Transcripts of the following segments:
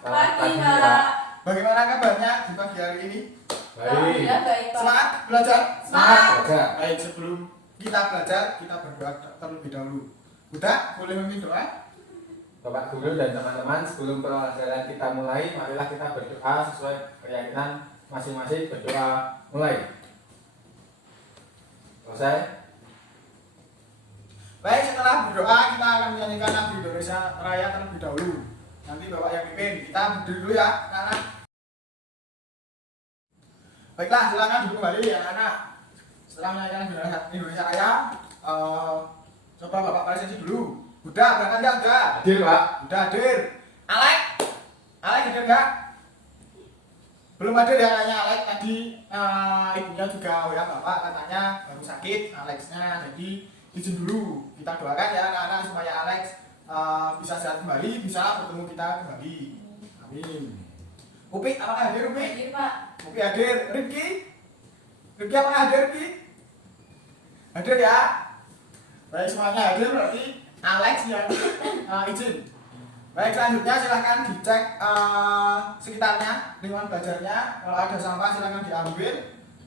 Selamat pagi, Pak. Bagaimana kabarnya di pagi hari ini? Baik. Baik, Pak. Semangat belajar? Semangat. Belajar. Baik, sebelum kita belajar, kita berdoa terlebih dahulu. Buddha, boleh memimpin doa? Bapak Guru dan teman-teman, sebelum pelajaran kita mulai, marilah kita berdoa sesuai keyakinan masing-masing. Berdoa mulai. Selesai. Baik, setelah berdoa kita akan menyanyikan lagu Indonesia Raya terlebih dahulu. Nanti Bapak yang pimpin, kita berdiri dulu ya, anak-anak. Baiklah, silakan duduk kembali ya anak-anak. Setelah menyanyikan Indonesia Raya, coba Bapak presentasi dulu. Buddha, berangkat nggak? Udah. Hadir, Pak. Udah hadir. Alek hadir nggak? Belum hadir ya kayaknya Alek tadi. Ibunya juga WA Bapak katanya baru sakit Alexnya, jadi izin dulu. Kita doakan ya anak-anak supaya Alex bisa sehat kembali, bisa bertemu kita kembali. Amin. Upi, apakah hadir Upi? Hadir, Pak. Upi hadir. Rifki apakah hadir Rifki? Hadir ya. Baik, semuanya hadir berarti Alex yang izin. Baik, selanjutnya silahkan dicek sekitarnya, lingkungan belajarnya. Kalau ada sampah silahkan diambil.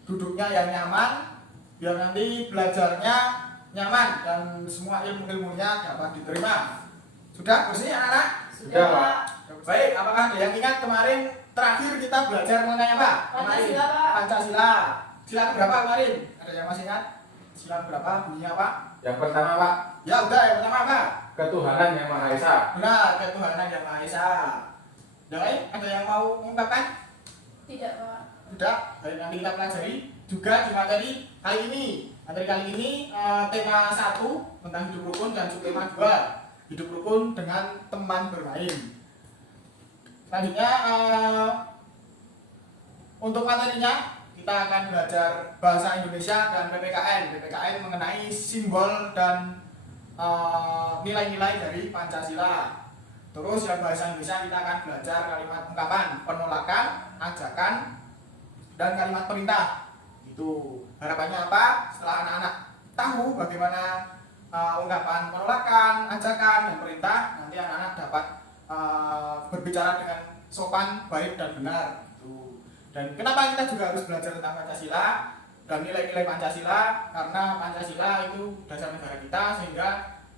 Duduknya yang nyaman, biar nanti belajarnya nyaman dan semua ilmu-ilmunya dapat diterima. Sudah bersih anak-anak? Sudah, Pak. Baik, apakah ada yang ingat kemarin terakhir kita belajar mengenai apa? Pancasila, Pak. Pancasila. Sila berapa kemarin? Ada yang masih ingat? Sila berapa bunyinya Pak? Yang pertama, Pak, Ya udah, yang pertama apa? ketuhanan yang Maha Esa. Benar, ketuhanan yang Maha Esa. Yang lain ada yang mau mengungkapkan? Tidak, Pak. Tidak. Baik, nanti kita pelajari juga di materi kali ini. Materi kali ini tema 1 tentang hidup rukun dan subtema 2 hidup rukun dengan teman bermain. Selanjutnya untuk materinya kita akan belajar bahasa Indonesia dan PPKN mengenai simbol dan nilai-nilai dari Pancasila. Terus yang bahasa Indonesia kita akan belajar kalimat ungkapan, penolakan, ajakan, dan kalimat perintah. Itu harapannya apa? Setelah anak-anak tahu bagaimana ungkapan penolakan, ajakan, dan perintah, nanti anak-anak dapat berbicara dengan sopan, baik, dan benar. Dan kenapa kita juga harus belajar tentang Pancasila dan nilai-nilai Pancasila? Karena Pancasila itu dasar negara kita, sehingga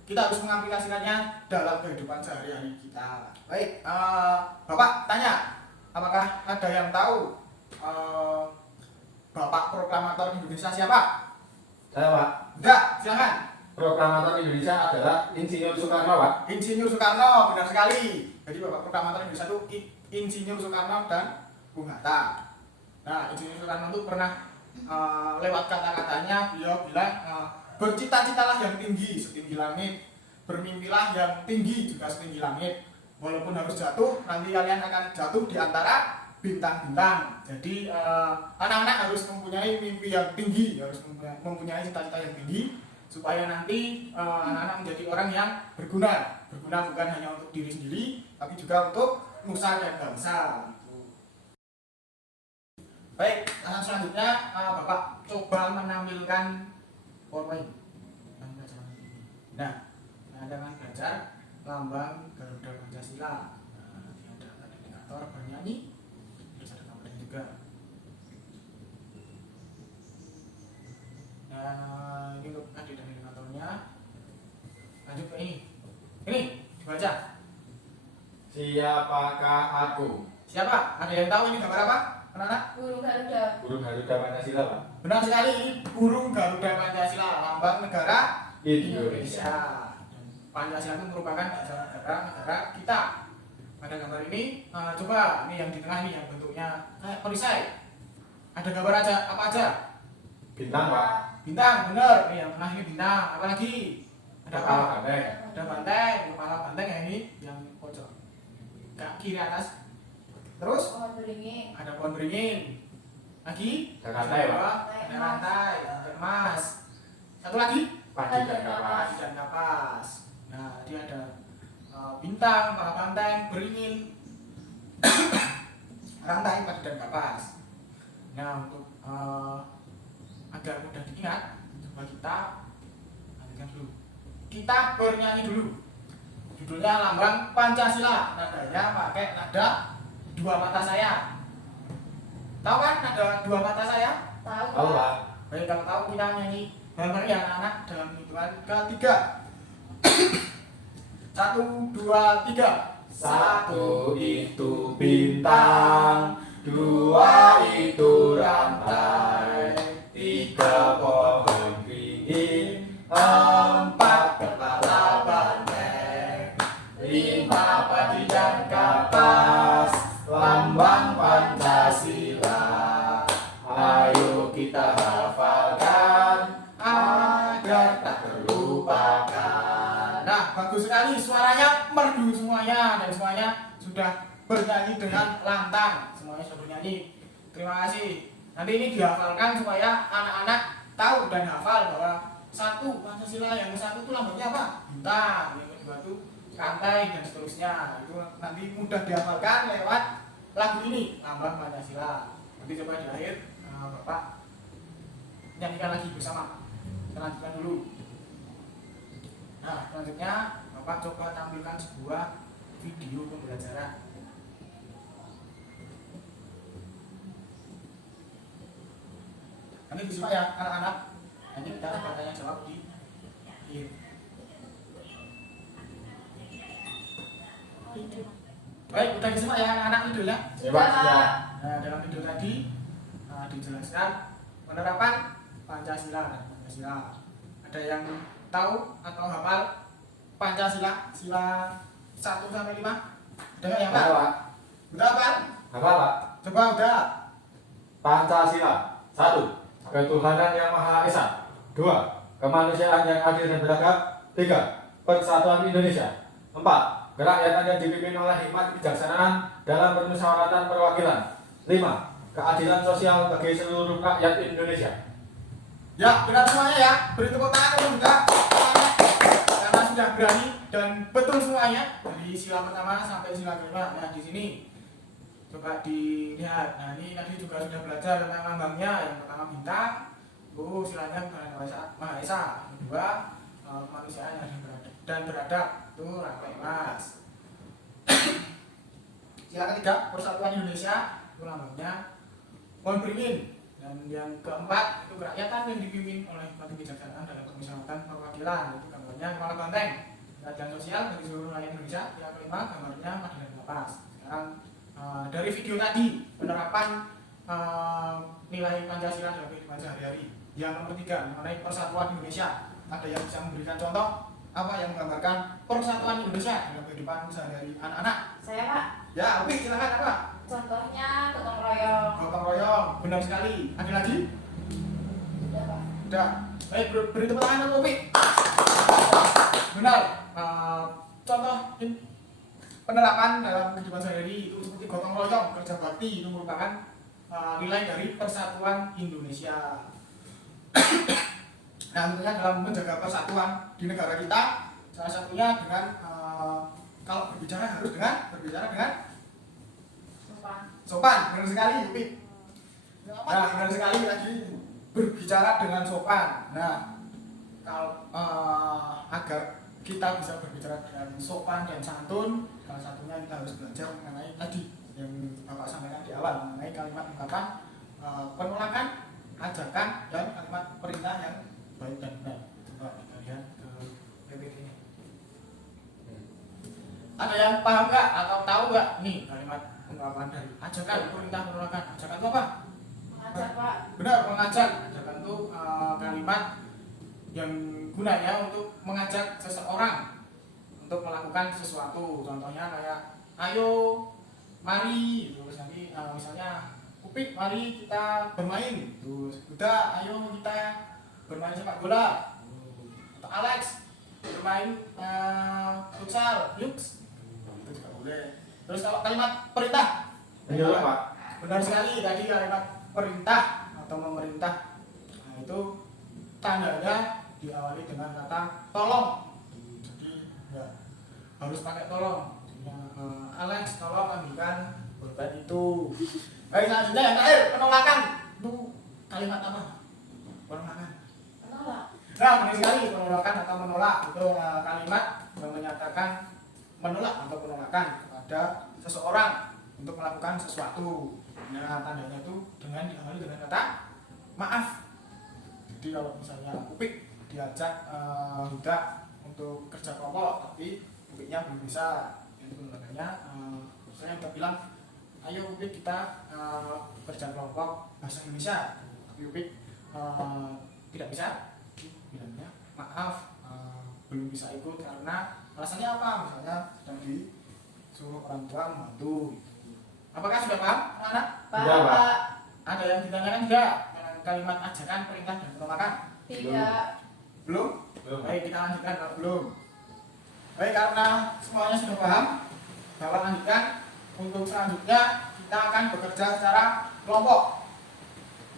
kita harus mengaplikasikannya dalam kehidupan sehari-hari kita. Baik, Bapak tanya, apakah ada yang tahu Bapak Proklamator Indonesia siapa? Saya, Pak. Enggak, silakan. Proklamator Indonesia adalah Insinyur Soekarno, Pak. Insinyur Soekarno, benar sekali. Jadi Bapak Proklamator Indonesia itu Insinyur Soekarno dan Bung Hatta. Nah, Insinyur Soekarno itu pernah lewat kata-katanya beliau bilang bercita-citalah yang tinggi setinggi langit, bermimpilah yang tinggi juga setinggi langit. Walaupun harus jatuh, nanti kalian akan jatuh di antara bintang-bintang. Jadi anak-anak harus mempunyai mimpi yang tinggi, harus mempunyai cita-cita yang tinggi, supaya nanti anak-anak menjadi orang yang berguna bukan hanya untuk diri sendiri, tapi juga untuk nusa dan bangsa. Baik, selanjutnya Bapak coba menampilkan PowerPoint. Nah, Anda akan belajar lambang Garuda Pancasila. Nanti ada indikator bernyanyi, terus ada gambarnya juga. Nah, ini untuk adik dan indikatornya. Lanjut ke ini dibaca. Siapakah aku? Siapa? Ada yang tahu ini gambar apa? Anak-anak? Burung Garuda. Burung Garuda Pancasila, Pak. Benar sekali, ini burung Garuda Pancasila, lambang negara Indonesia. Dan Pancasila itu merupakan dasar negara kita. Pada gambar ini, coba ini yang di tengah ini yang bentuknya kayak perisai. Ada gambar apa aja? Bintang, Pak. Bintang, benar. Ini yang tengah ini bintang. Apa lagi? Ada apa? Kepala banteng. Ada banteng, kepala banteng yang ini yang pojok kiri atas. Terus Pohon beringin. ada pohon beringin. Lagi? Ada rantai, Pak. Ada rantai, ada emas. Satu lagi? Padi dan kapas. Padi dan kapas. Nah, dia ada bintang, kepala banteng, beringin, rantai, padi dan kapas. Nah, untuk agar mudah diingat, coba kita nantikan dulu. Kita bernyanyi dulu. Judulnya Lambang Pancasila. Nadanya pakai nada dua mata saya. Tahu kan nada dua mata saya? Tahu Tahu Pak. Pak. Baik, kalau tahu kita nyanyi bareng ya anak-anak dalam hitungan ketiga. 1, 2, 3. Satu itu bintang, dua itu rantai, tiga pohon beringin, empat kepala banteng, lima padi dan kapas, lambang Pancasila. Ayo kita hafalkan agar tak terlupakan. Nah, bagus sekali, suaranya merdu semuanya dan semuanya sudah bernyanyi dengan lantang. Semuanya sudah bernyanyi. Terima kasih. Nanti ini dihafalkan supaya anak-anak tahu dan hafal bahwa satu Pancasila yang satu itu lambangnya apa? Bintang, yang kedua itu rantai dan seterusnya. Itu nanti mudah dihafalkan lewat lagu ini, Lambang Pancasila. Nanti coba di akhir Bapak nyanyikan lagi bersama. Kita lanjutkan dulu. Nah, selanjutnya Bapak coba tampilkan sebuah video pembelajaran. Nanti disimak ya anak-anak. Nanti kita bertanya jawab di akhir. Baik, udah disimak ya anak-anak videonya. Ya Pak, siap. Nah, dalam video tadi dijelaskan penerapan Pancasila. Ada yang tahu atau hafal Pancasila sila 1 sampai 5? Ada nggak yang Hafal, tahu? Pak. Udah apa? Hafal, Pak. Coba udah. Pancasila. 1. Ketuhanan yang Maha Esa. 2. Kemanusiaan yang adil dan beradab. 3. Persatuan Indonesia. 4. Kerakyatan yang dipimpin oleh hikmat kebijaksanaan dalam permusyawaratan perwakilan. 5. Keadilan sosial bagi seluruh rakyat Indonesia. Ya, benar semuanya ya. Beri tepuk tangan dulu enggak? Karena sudah berani dan betul semuanya dari sila pertama sampai sila kelima. Nah, di sini coba dilihat. Nah, ini tadi juga sudah belajar tentang lambangnya. Yang pertama bintang, silanya Maha Esa. Yang kedua kemanusiaan yang beradab dan beradab. Itu rantai emas. Sila ketiga, Persatuan Indonesia. Itu lambangnya pohon beringin. Dan yang keempat itu kerakyatan yang dipimpin oleh hikmat kebijaksanaan dalam permusyawaratan perwakilan. Itu gambarnya kepala banteng. Keadilan sosial bagi seluruh rakyat Indonesia. Yang kelima gambarnya padi dan kapas. Sekarang dari video tadi penerapan nilai Pancasila dalam kehidupan sehari-hari. Yang nomor 3 mengenai persatuan Indonesia. Ada yang bisa memberikan contoh apa yang menggambarkan persatuan Indonesia dalam kehidupan sehari-hari anak-anak? Saya Pak. Ya, Upi silakan apa? Contohnya gotong royong. Gotong royong, benar sekali. Ada lagi? Udah Pak. Udah. Baik, beri tepuk tangan dulu, Upi. Benar. Contoh penerapan dalam kehidupan sehari-hari itu seperti gotong royong, kerja bakti itu merupakan nilai dari persatuan Indonesia. Nah, tentunya dalam menjaga persatuan di negara kita, salah satunya dengan kalau berbicara harus berbicara dengan sopan. Benar sekali, Upi. Nah, benar sekali lagi berbicara dengan sopan. Nah, kalau agar kita bisa berbicara dengan sopan dan santun, salah satunya kita harus belajar mengenai tadi yang Bapak sampaikan di awal mengenai kalimat ungkapan penolakan, ajakan, dan kalimat perintah yang baik dan benar. Coba kita lihat ke PPT ini. Ada yang paham nggak atau tahu nggak nih kalimat ungkapan dari ajakan, perintah, penolakan? Ajakan itu apa? Mengajak Pak. Benar, mengajak. Ajakan itu kalimat yang gunanya untuk mengajak seseorang untuk melakukan sesuatu. Contohnya kayak ayo, mari, terus nanti misalnya Upik, mari kita bermain. Terus udah, ayo kita bermain sepak bola. Atau Alex bermain futsal, yuk. Itu juga boleh. Terus kalau kalimat perintah, Menyuruh Pak. benar sekali tadi kalimat perintah atau memerintah. Nah, itu tandanya diawali dengan kata tolong. Jadi ya harus pakai tolong. Alex, tolong ambilkan beban itu. Baik, selanjutnya yang terakhir, penolakan. Itu kalimat apa? Penolakan. Menolak. Nah, benar sekali, penolakan atau menolak itu kalimat yang menyatakan menolak atau penolakan kepada seseorang untuk melakukan sesuatu. Nah, tandanya itu dengan diawali dengan kata maaf. Jadi kalau misalnya Upik diajak Huda untuk kerja kelompok, tapi Upiknya belum bisa, itu tandanya saya udah bilang, ayo Upik kita kerja kelompok bahasa Indonesia, tapi Upik tidak bisa, bilangnya maaf, belum bisa ikut karena alasannya apa, misalnya sedang disuruh orang tua membantu. Apakah sudah paham anak-anak? Sudah, Pak. Pak. Ada yang ditanyakan tidak dengan kalimat ajakan, perintah, dan penolakan? Tidak. Belum? Belum. Baik, kita lanjutkan kalau belum. Baik, karena semuanya sudah paham, Bapak lanjutkan. Untuk selanjutnya kita akan bekerja secara kelompok.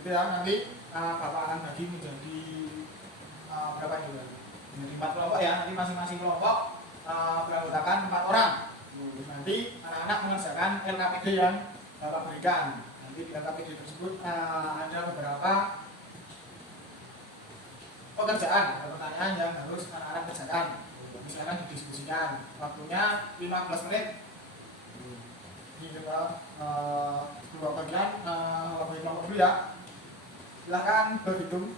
Jadi ya, nanti Bapak akan bagi menjadi berapa ini? Menjadi 4 kelompok ya. Nanti masing-masing kelompok beranggotakan 4 orang. Nanti anak-anak mengerjakan LKPD yang Bapak berikan. Nanti di LKPD tersebut ada beberapa pekerjaan atau pertanyaan yang harus anak-anak kerjakan. Silakan didiskusikan. Waktunya 15 menit. Ini kita dua bagian, bagi kelompok dulu ya. Silakan berhitung.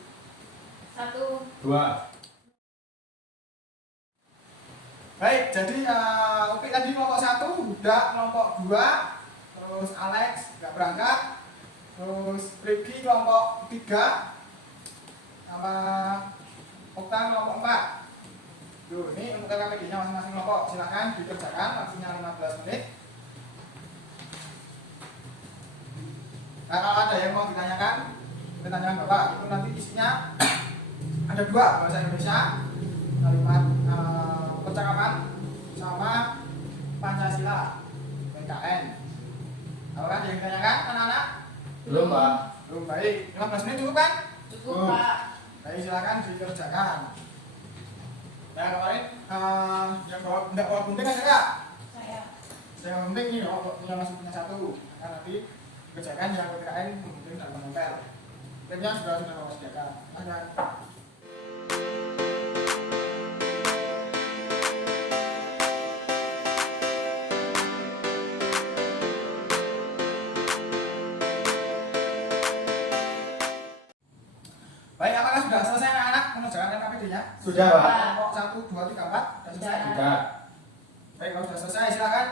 1. 2. Baik, jadi Upik tadi kelompok 1, Huda kelompok 2, terus Alex nggak berangkat, terus Rifki kelompok 3, sama Okta kelompok 4. Tuh, ini untuk LKPD-nya masing-masing kelompok, silakan dikerjakan, waktunya 15 menit. Nah, kalau ada yang mau ditanyakan, ditanyakan Bapak, itu nanti isinya ada 2, bahasa Indonesia, kalimat percakapan, sama Pancasila, PKN. Kalau ada yang ditanyakan, anak-anak? Belum, Pak. Belum, baik. 15 menit cukup kan? Cukup, Pak. Baik, silakan dikerjakan. Nah, kemarin yang tidak bawa gunting ada nggak? Saya. Yang penting ini yang masih punya 1. Nah, nanti kerjakan yang PKN gunting dan menempel. Timnya sudah bawa sediakan. Silakan. Baik, apakah sudah selesai anak-anak mengerjakan LKPD-nya? Sudah, Pak. Kelompok 1, 2, 3, 4 sudah selesai. Sudah. Baik, kalau sudah selesai silakan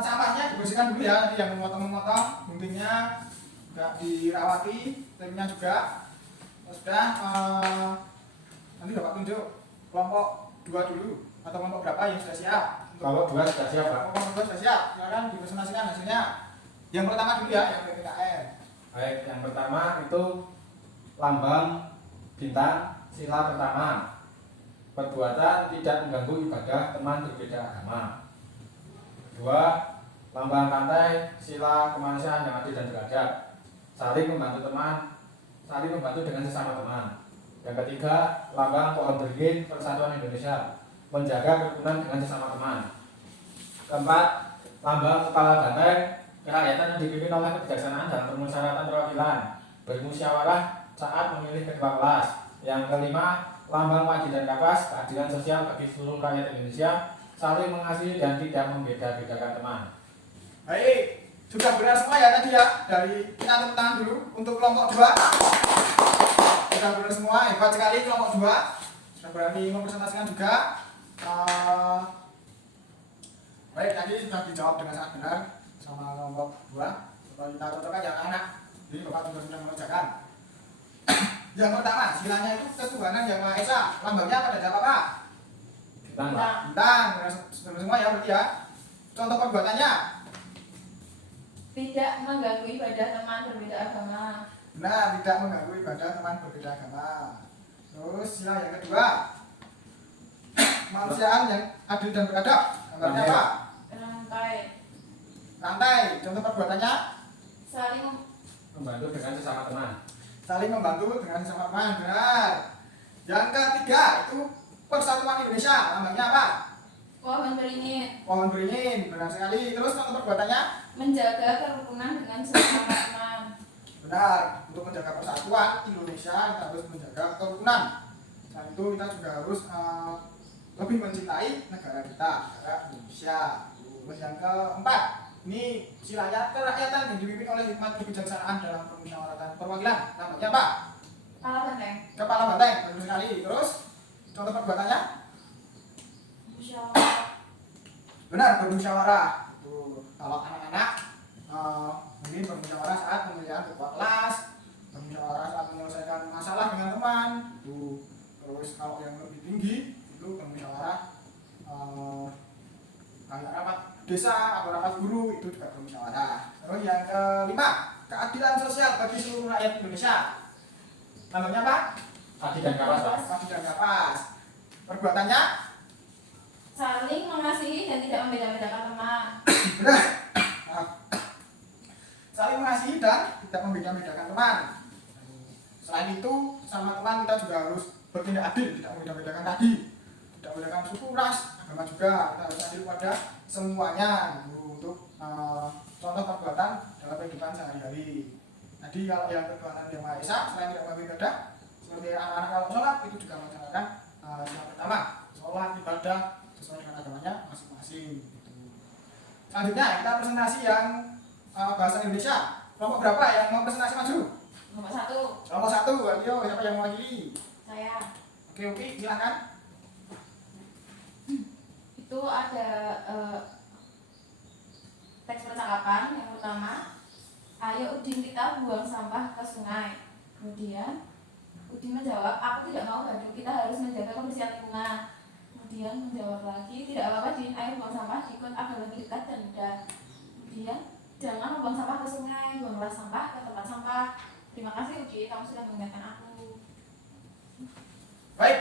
sampahnya dibersihkan dulu ya. Nanti yang memotong-memotong guntingnya juga dirawati, timnya juga. Kalau sudah nanti Bapak tunjuk kelompok 2 dulu atau kelompok berapa yang sudah siap. Kelompok 2 sudah siap, Pak. Kelompok 2 sudah siap. Silakan dipresentasikan hasilnya. Yang pertama dulu ya, yang PPKN. Baik, yang pertama itu lambang bintang sila pertama. Perbuatan tidak mengganggu ibadah teman berbeda agama. Kedua, lambang rantai sila kemanusiaan yang adil dan beradab. Saling membantu dengan sesama teman. Yang ketiga, lambang pohon beringin Persatuan Indonesia, menjaga kerukunan dengan sesama teman. Keempat, lambang kepala banteng kerakyatan yang dipimpin oleh kebijaksanaan dan permusyawaratan perwakilan, bermusyawarah saat memilih ketua kelas. Yang kelima, lambang wajib dan kapas keadilan sosial bagi seluruh rakyat Indonesia, saling mengasihi dan tidak membeda-bedakan teman. Baik, sudah benar semua ya tadi ya. Dari kita tepuk tangan dulu untuk kelompok 2. Sudah benar semua, hebat sekali kelompok 2. Sudah berani mempresentasikan juga. Baik, tadi sudah dijawab dengan sangat benar sama kelompok 2. Coba kita cocokkan ya anak. Jadi Bapak juga sudah mengerjakan. Yang pertama, silanya itu ketuhanan yang Maha Esa. Lambangnya apa dan apa, Pak? Bintang, Pak. Bintang, benar semua ya berarti ya. Contoh perbuatannya. Tidak mengganggu ibadah teman berbeda agama. Benar, tidak mengganggu ibadah teman berbeda agama. Terus sila yang kedua, kemanusiaan yang adil dan beradab. Lambangnya apa? Rantai. Rantai. Contoh perbuatannya, Saling Membantu dengan sesama teman. saling membantu dengan sesama teman. Benar. Yang ketiga itu Persatuan Indonesia. Lambangnya apa? pohon beringin. Pohon beringin. Benar sekali. Terus contoh perbuatannya, Menjaga kerukunan dengan sesama teman. benar. Untuk menjaga persatuan Indonesia kita harus menjaga kerukunan. Nah itu kita juga harus lebih mencintai negara kita, negara Indonesia. Terus yang keempat, ini sila kerakyatan yang dipimpin oleh hikmat kebijaksanaan dalam permusyawaratan perwakilan. Namanya apa? Kepala banteng. Kepala banteng, betul sekali. Terus contoh perbuatannya? Musyawarah. Benar, bermusyawarah. Tuh, kalau anak-anak mungkin bermusyawarah saat pemilihan ketua kelas, bermusyawarah saat menyelesaikan masalah dengan teman. Tuh. Terus kalau yang lebih tinggi itu bermusyawarah kayak rapat desa atau rapat guru, itu juga bermusyawarah. Terus yang kelima, keadilan sosial bagi seluruh rakyat Indonesia. Namanya apa? Adil dan kapas, Pak. Adil dan kapas. Perbuatannya? Saling mengasihi dan tidak membeda-bedakan teman. Benar. Saling mengasihi dan tidak membeda-bedakan teman. Selain itu, sama teman kita juga harus bertindak adil, tidak membeda-bedakan tadi, tidak membedakan suku, ras, agama juga. Kita harus adil pada semuanya. Untuk contoh perbuatan dalam kehidupan sehari-hari. Tadi kalau yang perbuatan yang Maha Esa, selain tidak mengakui ibadah, seperti anak-anak kalau sholat itu juga melaksanakan yang pertama, sholat ibadah sesuai dengan agamanya masing-masing. Gitu. Selanjutnya kita presentasi yang bahasa Indonesia. Kelompok berapa yang mau presentasi maju? Nomor 1. Kelompok 1, ayo siapa yang mewakili? Saya. Oke, silakan. Itu ada teks percakapan yang pertama. Ayo Udin, kita buang sampah ke sungai. Kemudian Udin menjawab, aku tidak mau Badut, kita harus menjaga kebersihan lingkungan. Kemudian menjawab lagi, tidak apa-apa Din, ayo buang sampah di got agar lebih dekat dan mudah. Kemudian, jangan membuang sampah ke sungai, buanglah sampah ke tempat sampah. Terima kasih Udin, kamu sudah mengingatkan aku. Baik,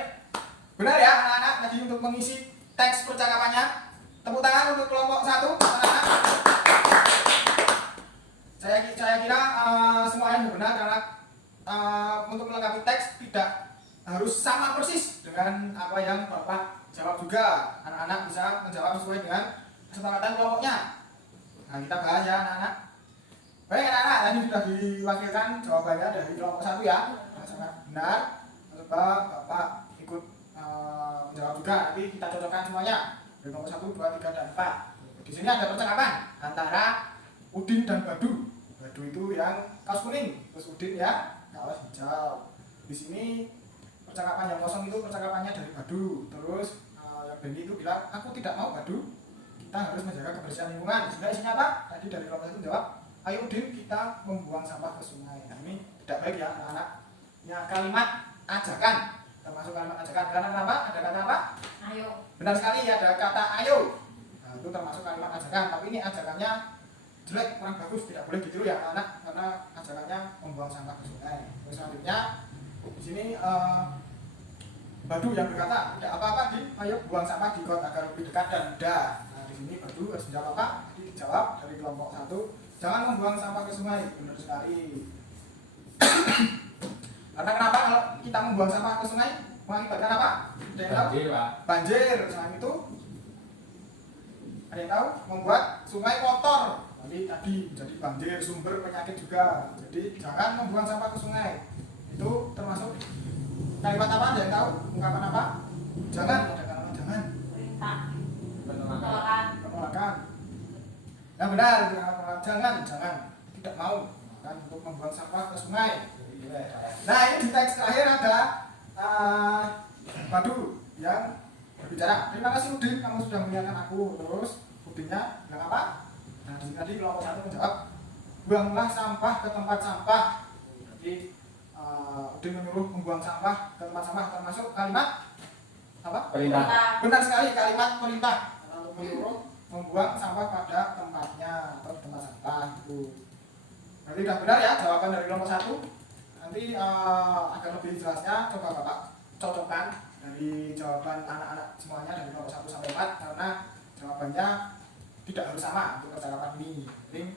benar ya anak-anak tadi untuk mengisi teks percakapannya. Tepuk tangan untuk kelompok 1, anak-anak. Saya kira semuanya benar karena untuk melengkapi teks tidak harus sama persis dengan apa yang Bapak jawab juga. Anak-anak bisa menjawab sesuai dengan kesepakatan kelompoknya. Nah, kita bahas ya anak-anak. Baik anak-anak, tadi sudah diwakilkan jawabannya dari kelompok 1 ya. Nah, sangat benar. Coba Bapak ikut menjawab juga. Nanti kita cocokkan semuanya. Dari kelompok 1, 2, 3, dan 4. Di sini ada percakapan antara Udin dan Badu. Badu itu yang kaos kuning, terus Udin ya kaos hijau. Di sini percakapan yang kosong itu percakapannya dari Badu. Terus yang Benny itu bilang, aku tidak mau Badu, kita harus menjaga kebersihan lingkungan. Sehingga isinya apa? Tadi dari kelompok itu jawab, ayo Udin kita membuang sampah ke sungai. Nah ini tidak baik ya anak-anak. Ya kalimat ajakan, termasuk kalimat ajakan. Karena kenapa? Ada kata apa? Ayo. Benar sekali ada kata ayo. Nah, itu termasuk kalimat ajakan. Tapi ini ajakannya jelek, kurang bagus, tidak boleh gitu ya anak-anak, karena ajakannya membuang sampah ke sungai. Terus selanjutnya di sini Badu yang berkata, tidak apa-apa Din, ayo buang sampah di got agar lebih dekat dan mudah. Nah di sini Badu harus menjawab apa? Tadi dijawab dari kelompok 1, jangan membuang sampah ke sungai. Benar sekali. Karena kenapa kalau kita membuang sampah ke sungai mengakibatkan apa? Ada yang tahu? Banjir, Pak. Banjir. Selain itu ada yang tahu? Membuat sungai kotor. Nanti tadi menjadi banjir, sumber penyakit juga. Jadi jangan membuang sampah ke sungai. Itu termasuk kalimat apa? Ada yang tahu? Ungkapan apa? Jangan. Ada kalimat jangan. Perintah. Penolakan. Penolakan. Penolakan. Nah benar, itu kalimat jangan. Tidak mau kan untuk membuang sampah ke sungai. Nah ini di teks terakhir ada Badu yang berbicara. Terima kasih Udin, kamu sudah mengingatkan aku. Terus Udinnya bilang apa? Nah di sini tadi kelompok 1 menjawab, buanglah sampah ke tempat sampah. Jadi Udin menyuruh membuang sampah ke tempat sampah, termasuk kalimat apa? Perintah. Benar sekali, kalimat perintah. Untuk menyuruh membuang sampah pada tempatnya atau tempat sampah itu. Berarti sudah benar ya jawaban dari kelompok 1. Nanti agar lebih jelasnya coba Bapak cocokkan dari jawaban anak-anak semuanya dari kelompok 1 sampai 4 karena jawabannya tidak harus sama untuk percakapan ini. Jadi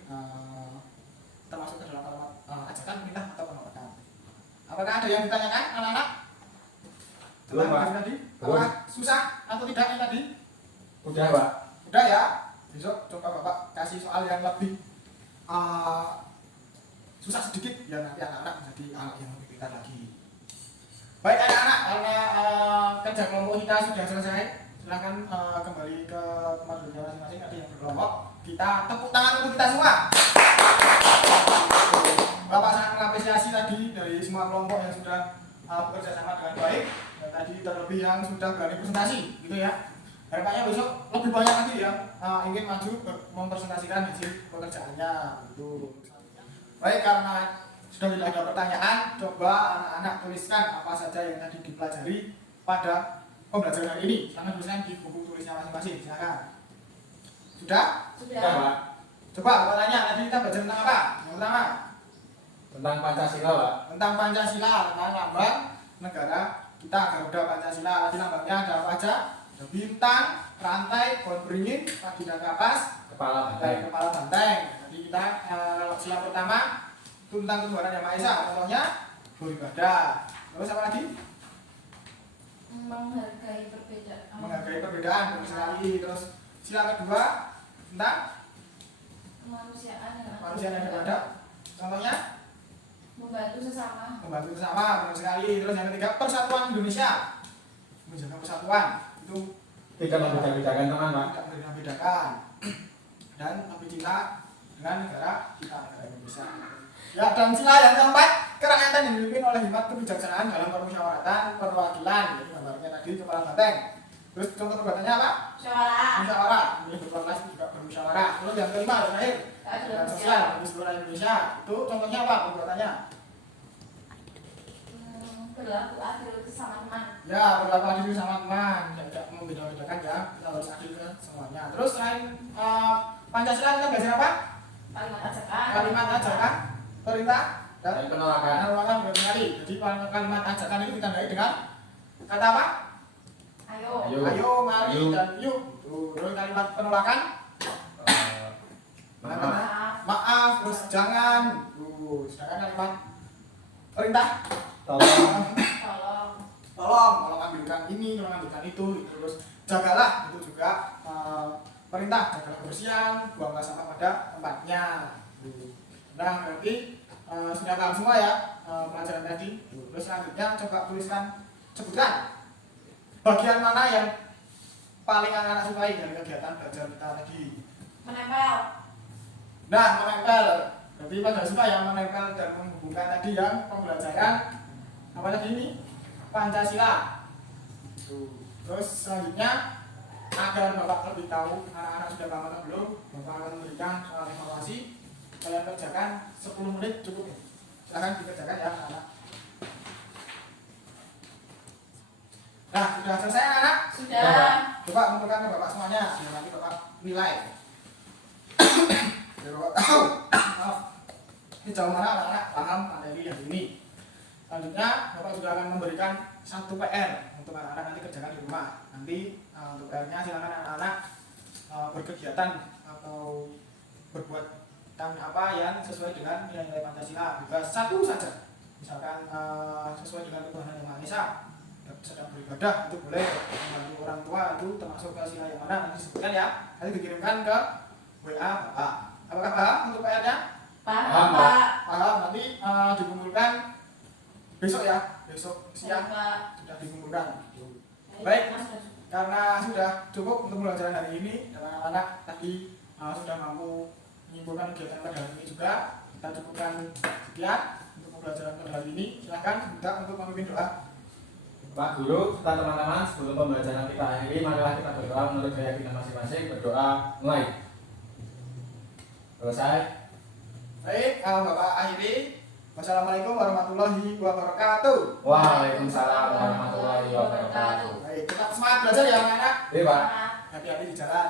termasuk ke dalam kalimat ajakan, perintah atau penolakan. Apakah ada yang ditanyakan anak-anak? Belum, Pak. Tadi? Belum. Apakah susah atau tidak yang tadi? Udah, Pak. Udah ya. Besok coba Bapak kasih soal yang lebih susah sedikit biar nanti anak-anak menjadi anak yang lebih pintar lagi. Baik anak-anak, karena kerja kelompok kita sudah selesai. Silahkan kembali ke tempat duduknya masing-masing. Tadi yang berkelompok, kita tepuk tangan untuk kita semua. Bapak sangat mengapresiasi tadi dari semua kelompok yang sudah bekerja sama dengan baik, dan tadi terlebih yang sudah berani presentasi, gitu ya. Harapannya besok lebih banyak lagi yang ingin maju mempresentasikan hasil pekerjaannya, gitu. Baik, karena sudah tidak ada pertanyaan, coba anak-anak tuliskan apa saja yang tadi dipelajari pada pembelajaran hari ini. Silahkan tuliskan di buku tulisnya masing-masing, silakan. Sudah? Sudah. Pak. Coba Bapak tanya, tadi kita belajar tentang apa? Yang pertama, Tentang Pancasila, Pak. tentang Pancasila, tentang lambang negara kita, Garuda Pancasila. Tadi lambangnya ada apa aja? Ada bintang, rantai, pohon beringin, baginda kapas, Kepala dan banteng. kepala banteng. Jadi kita sila pertama itu tentang Tuhan Yang Maha Esa, contohnya beribadah. Terus apa lagi? Menghargai perbedaan. Menghargai perbedaan, benar sekali. Terus sila kedua tentang Kemanusiaan manusia yang ada. Contohnya membantu sesama. membantu bersama, benar sekali. Terus yang ketiga persatuan Indonesia, menjaga persatuan itu Tidak membeda-bedakan teman, Pak. tidak membeda-bedakan dan lebih cinta dengan negara kita, negara Indonesia. Ya, dan sila yang keempat, kerakyatan yang dipimpin oleh hikmat kebijaksanaan dalam permusyawaratan perwakilan. Jadi gambarnya tadi kepala banteng. Terus contoh perbuatannya apa? Musyawarah. Musyawarah. Ini berkelas juga bermusyawarah. Terus yang kelima, yang terakhir, keadilan sosial bagi seluruh Indonesia. Itu contohnya apa perbuatannya? Berlaku adil sesama teman. Ya, berlaku adil sama teman, tidak membeda-bedakan ya, kita harus adil ke semuanya. Terus selain Pancasila kita belajar apa? Kalimat ajakan. Kalimat ajakan, perintah, dan Dan penolakan. penolakan benar sekali. Jadi kalimat ajakan itu ditandai dengan kata apa? Ayo. Ayo. Ayo, mari, Yuk. dan yuk. Terus kalimat penolakan, Maaf. maaf, terus jangan. Sedangkan kalimat perintah, Tolong. Tolong. ambilkan ini, tolong ambilkan itu. Terus jagalah, itu juga perintah, jagalah kebersihan, buanglah sampah pada tempatnya. Nah, berarti sudah paham semua ya pelajaran tadi. Terus selanjutnya coba tuliskan, sebutkan bagian mana yang paling anak-anak sukai dari kegiatan belajar kita tadi. Menempel. Nah, menempel. Berarti pada suka yang menempel dan menghubungkan tadi yang pembelajaran apa tadi ini? Pancasila. Terus selanjutnya agar Bapak lebih tahu anak-anak sudah paham atau belum, Bapak akan memberikan soal evaluasi. Kalian kerjakan 10 menit cukup. Silahkan dikerjakan ya anak-anak. Nah, sudah selesai anak-anak? Sudah. Coba kumpulkan ke Bapak semuanya, biar nanti Bapak nilai. Biar Bapak tahu. Maaf. Ini jauh mana anak-anak paham materi yang ini. Selanjutnya Bapak juga akan memberikan satu PR untuk anak-anak nanti kerjakan di rumah. Nanti untuk PR-nya silakan anak-anak berkegiatan atau berbuat apa yang sesuai dengan nilai-nilai Pancasila. Juga satu saja. Misalkan sesuai dengan Tuhan Yang Maha Esa. Sedang beribadah itu boleh, membantu orang tua itu termasuk ke sila yang mana nanti sebutkan ya, nanti dikirimkan ke WA Bapak. Apakah paham untuk PR-nya? Paham, Pak. Paham, nanti dikumpulkan besok ya, besok siang Pak. sudah dikumpulkan. Baik, karena sudah cukup untuk pembelajaran hari ini dan anak-anak tadi sudah mampu menyimpulkan kegiatan pada hari ini juga, kita cukupkan sekian untuk pembelajaran pada hari ini. Silahkan minta untuk memimpin doa. Pak Guru, serta teman-teman, sebelum pembelajaran kita akhiri, marilah kita berdoa menurut keyakinan masing-masing. Berdoa mulai. Selesai. Baik, Bapak akhiri. Wassalamualaikum warahmatullahi wabarakatuh. Waalaikumsalam warahmatullahi wabarakatuh. Baik, tetap semangat belajar ya anak-anak. Iya, Pak. Hati-hati di jalan.